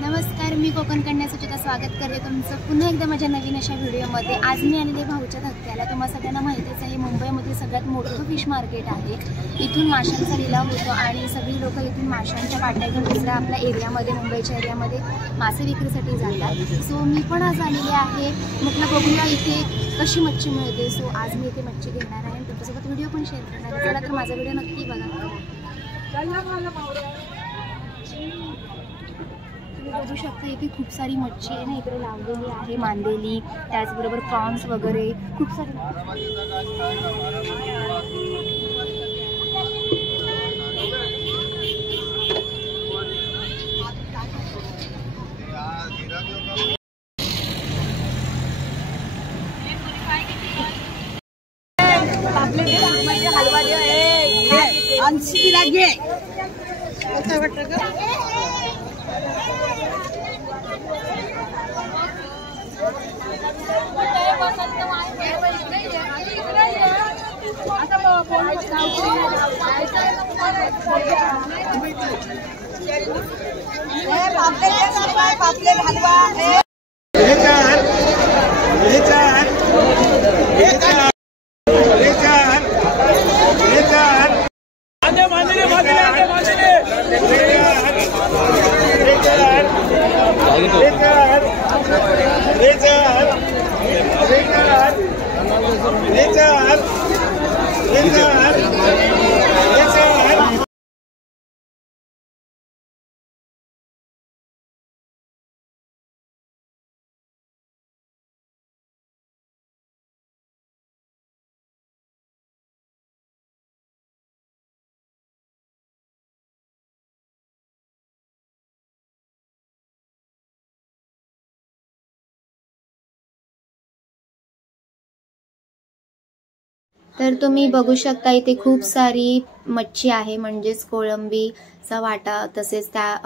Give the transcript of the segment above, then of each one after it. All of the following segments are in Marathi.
नमस्कार, मी कोकण कन्या सुचिता स्वागत करते तुमचं पुन्हा एकदा माझ्या नवीन अशा व्हिडिओमध्ये। आज मी आलेले भाऊच्या धक्क्याला। तुम्हाला सगळ्यांना माहितीच आहे, मुंबईमध्ये सगळ्यात मोठं फिश मार्केट आहे। इथून माशांचा लिलाव होतो आणि सगळी लोक इथून माशांच्या पाट्या घेऊन दुसऱ्या आपल्या एरियामध्ये, मुंबईच्या एरियामध्ये मासे विक्रीसाठी जातात। सो मी पण आज आलेले आहे। म्हटलं बघूया इथे कशी मच्छी मिळते। सो आज मी इथे मच्छी घेणार आहे आणि तुमच्यासोबत व्हिडिओ पण शेअर करणार आहे। चला तर माझा व्हिडिओ नक्की बघा। बघू शकता इथे खूप सारी मच्छी आहे ना, इकडे लावलेली आहे मांदेली, त्याचबरोबर प्रॉन्स वगैरे खूप सारी। हलवा तर तुम्ही बघू शकता इथे खूप सारी मच्छी आहे, म्हणजेच कोळंबीचा वाटा, तसेच त्या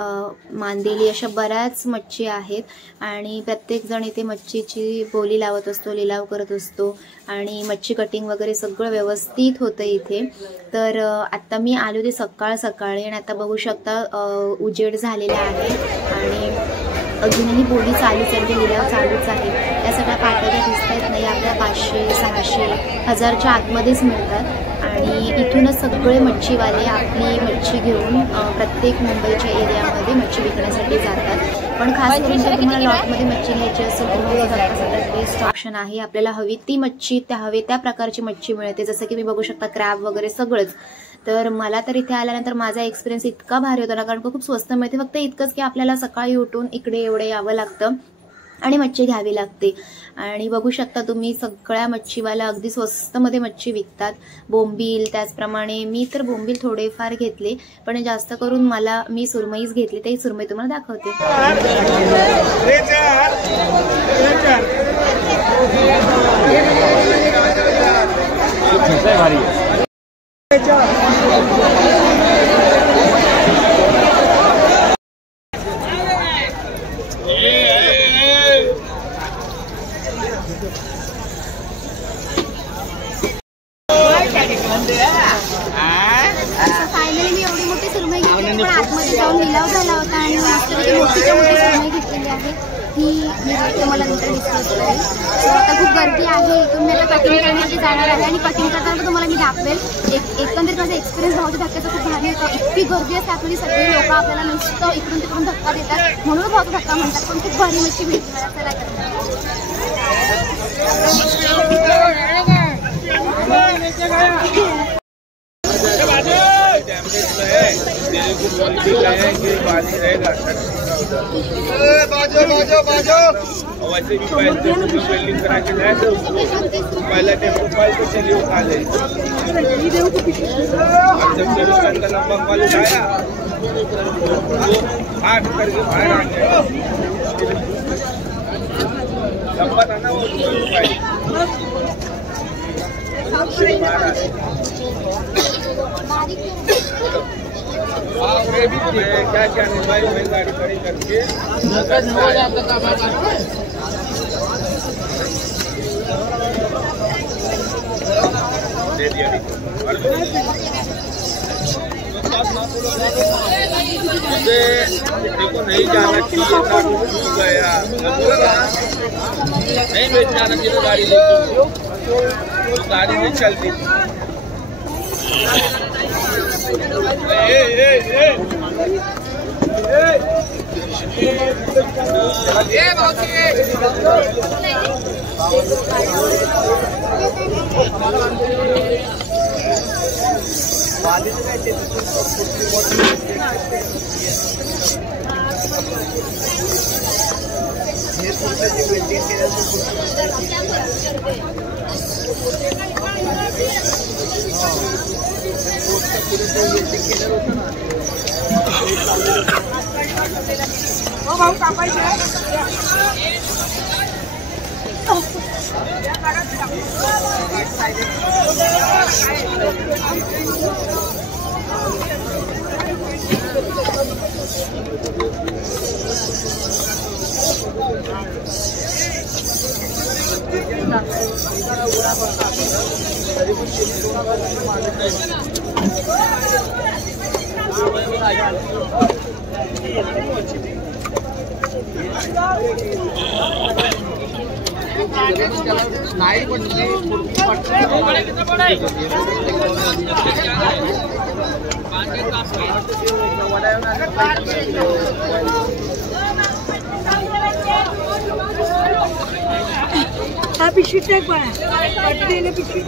मांदेली, अशा बऱ्याच मच्छी आहेत आणि प्रत्येक जण इथे मच्छीची बोली लावत असतो, लिलाव करत असतो आणि मच्छी कटिंग वगैरे सगळं व्यवस्थित होतं इथे। तर आता मी आलो होते सकाळी आणि आता बघू शकता उजेड झालेला आहे आणि अजूनही बोली चालूच आहे, लिलाव चालूच आहे। या सगळ्या पाट्या दिसत आहेत नाही, आपल्या 500, 600, 1000च्या आतमध्येच मिळतात आणि इथूनच सगळे मच्छीवाले आपली मच्छी घेऊन प्रत्येक मुंबईच्या एरियामध्ये मच्छी विकण्यासाठी जातात। पण खास करून जर तुम्हाला लॉटमध्ये मच्छी घ्यायची असेल तर मग सगळ्यात बेस्ट ऑप्शन आहे। आपल्याला हवी ती मच्छी, त्या प्रकारची मच्छी मिळते, जसं की मी बघू शकता क्रॅब वगैरे सगळंच। तर मला तर इथे आल्यानंतर माझा एक्सपिरियन्स इतका भारी होता ना, कारण खूप स्वस्त मिळते। फक्त इतकंच की आपल्याला सकाळी उठून इकडे एवढे यावं लागतं आणि मच्छी घ्यावी लागते। आणि बघू शकता तुम्ही सगळ्या मच्छीवाला अगदी स्वस्तमध्ये मच्छी विकतात। बोंबील, त्याचप्रमाणे मी तर बोंबील थोडेफार घेतले, पण जास्त करून मी सुरमईच घेतली। ते सुरमई तुम्हाला दाखवते। फायनली मी एवढी मोठी सुरमई घेतली, पण आतमध्ये जाऊन लिलाव झाला होता आणि मोठीच्या मोठी सुरमई घेतलेली आहे ती मी तुम्हाला नंतर डिस्कस करेल। आता खूप गर्दी आहे, इथून मी आता कटिंग करण्यासाठी जाणार आहे आणि कटिंग करताना तुम्हाला मी दाखवेल। एकंदरीत माझा एक्सपिरियन्स भाऊच्या धक्क्याचा खूप भारी होता। इतकी गर्दी असते, आपली सगळी लोक आपल्याला नुसतं इकडून तिकडून धक्का देतात, म्हणून भाऊचा धक्का म्हणतात, पण खूप भारी मच्छी भेटली मला। चला वैसे भी वेल्डिंग करा के लाए थे उसको, पहले टेम्पो फाइल पे चलिए उठा ले, जब से उसका अंदर लंबा वाल उठाया वो 8 करके बाहर आ गया। लंबा था ना वो फाइल क्या क्या भाई वही गाड़ी खड़ी करके दे दिया। देखो नहीं जाना चाहिए था, गया नहीं बेच जाना चाहिए, गाड़ी लेके गाड़ी नहीं चलती थी। पिशवी टाक बाळा, पिशवी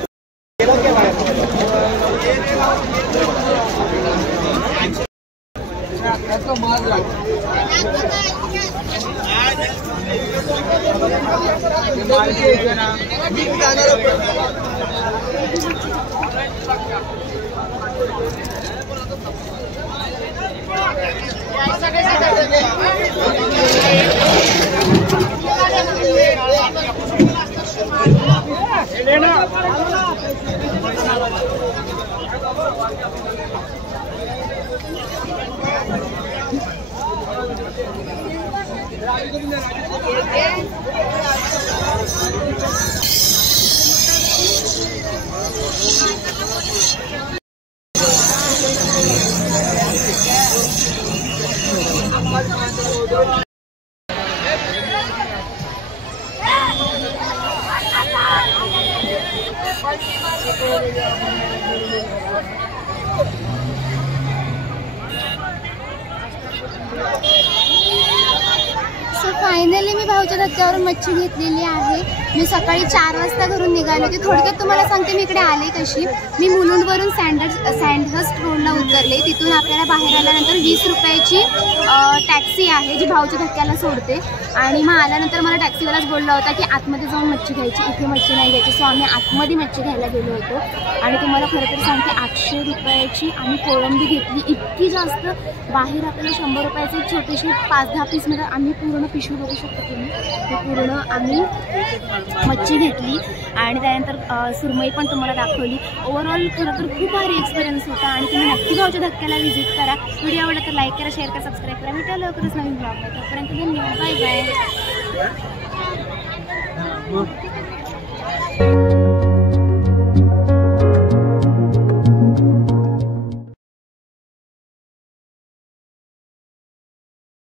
फायनली मी भाऊच्या धक्क्यावरून मच्छी घेतलेली आहे। मी सकाळी 4 वाजता घरून निघाले होते। थोडक्यात तुम्हाला सांगते मी इकडे आले कशी। मी मुलुंडवरून सँडहर्स्ट रोडला उतरले। तिथून आपल्याला बाहेर आल्यानंतर 20 रुपयाची टॅक्सी आहे जी भाऊच्या धक्क्याला सोडते। आणि मग आल्यानंतर मला टॅक्सीवालाच बोलला होता की आतमध्ये जाऊन मच्छी घ्यायची, इथे मच्छी नाही घ्यायची। सो आम्ही आतमध्ये मच्छी घ्यायला गेलो होतो। आणि तुम्हाला खरं तर सांगते 800 रुपयाची आम्ही कोळंबी घेतली। इतकी जास्त, बाहेर आपल्याला 100 रुपयाची छोटीशी 5-10 पीसमध्ये आम्ही पूर्ण पिशवी बघू शकतो तुम्ही, हे पूर्ण आम्ही मच्छी घेतली। आणि त्यानंतर सुरमई पण तुम्हाला दाखवली। ओव्हरऑल खरं तर खूप भारी एक्सपिरियन्स होता। आणि तुम्ही नक्की भाऊच्या धक्क्याला व्हिजिट करा। व्हिडिओ आवडला तर लाईक करा, शेअर करा, सबस्क्राईब करा। भेटूया लवकरच नवीन ब्लॉग। तोपर्यंत धन्यवाद, बाय बाय।